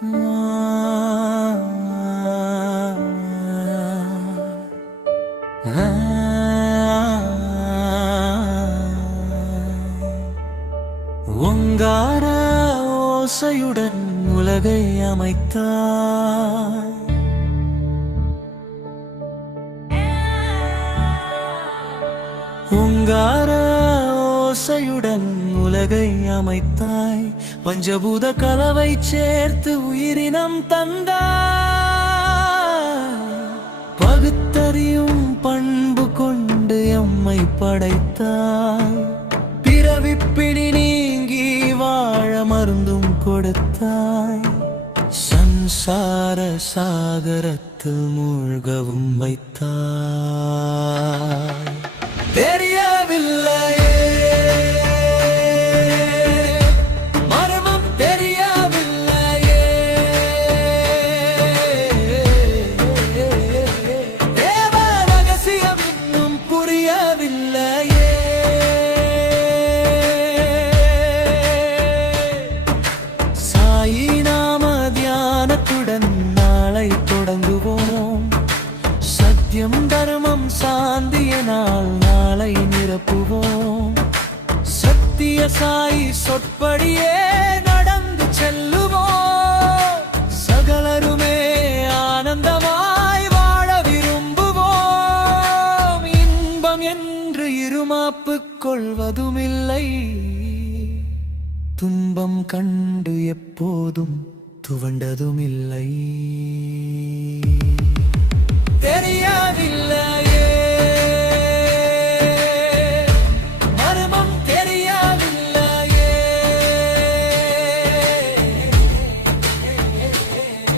ஓங்கார ஓசையுடன் உலகை அமைத்தாய். ஓங்கார ஓசையுடன் உலகை அமைத்தாய். பஞ்சபூத கலவை சேர்த்து உயிரினம் தந்தாய். பகுத்தறியும் பண்பு கொண்டு எம்மை படைத்தாய். பிறவிப்பிடி நீங்கி வாழ மருந்தும் கொடுத்தாய். சம்சார சாகரத்தில் மூழ்கவும் வைத்தாய். தெரியவில்லையே மர்மம், தெரியவில்லையே தேவ ரகசியம் இன்னும் புரியவில்லையே. சாயி நாம தியானத்துடன் நாளை தொடங்குவோம். சத்தியம் தர்மம் சாந்தியினால் நாளை நிரப்புவோம். சத்திய சாயி சொற்படியே நடந்து செல்லுவோம். சகலருமே ஆனந்தமாய் வாழ விரும்புவோம். இன்பம் என்று இருமாப்பு கொள்வதுமில்லை. துன்பம் கண்டு எப்போதும் துவண்டதுமில்லை. தெரியவில்லையே மர்மம், தெரியவில்லையே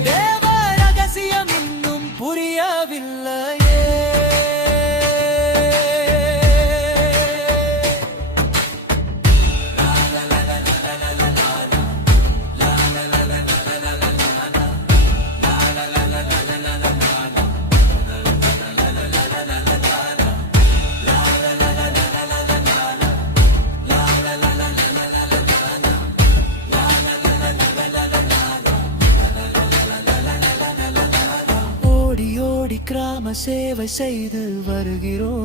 தேவ ரகசியம் இன்னும் புரியவில்லையே. கிராம சேவை செய்து வருகிறோம்.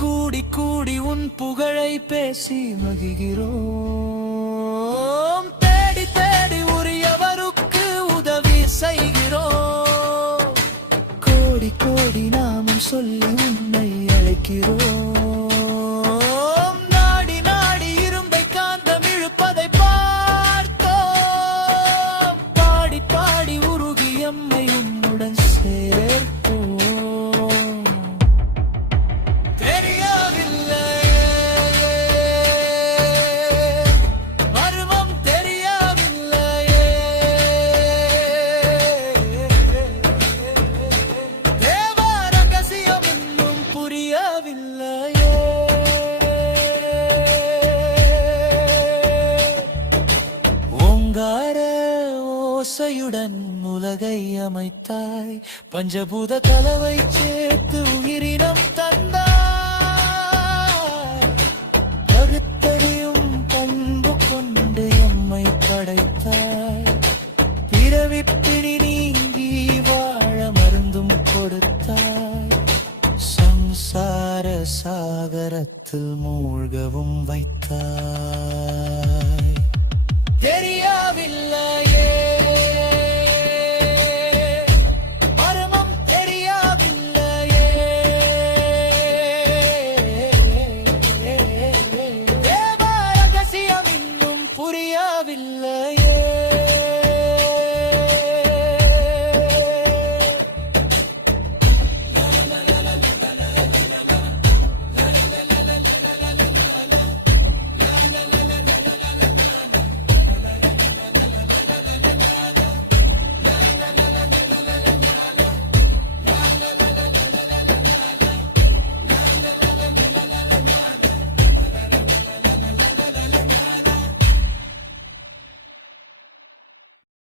கூடி கூடி உன் புகழை பேசி மகிழ்கிறோம். தேடி தேடி உரியவருக்கு உதவி செய்கிறோம். கோடி கோடி நாமம் சொல்லி உன்னை அழைக்கிறோம். நாடி நாடி இரும்பை காந்தம் இழுப்பதை பார்த்தோம். பாடி பாடி உருகி எம்மை உன்னுடன் சேர்ப்போம். தெரியவில்லையே மர்மம், தெரியவில்லையே தேவ ரகசியம் இன்னும் புரியவில்லையே. ஓங்கார ஓசையுடன் உலகை அமைத்தாய். பஞ்சபூத கலவை சேர்த்து உயிரினம் தந்தாய்.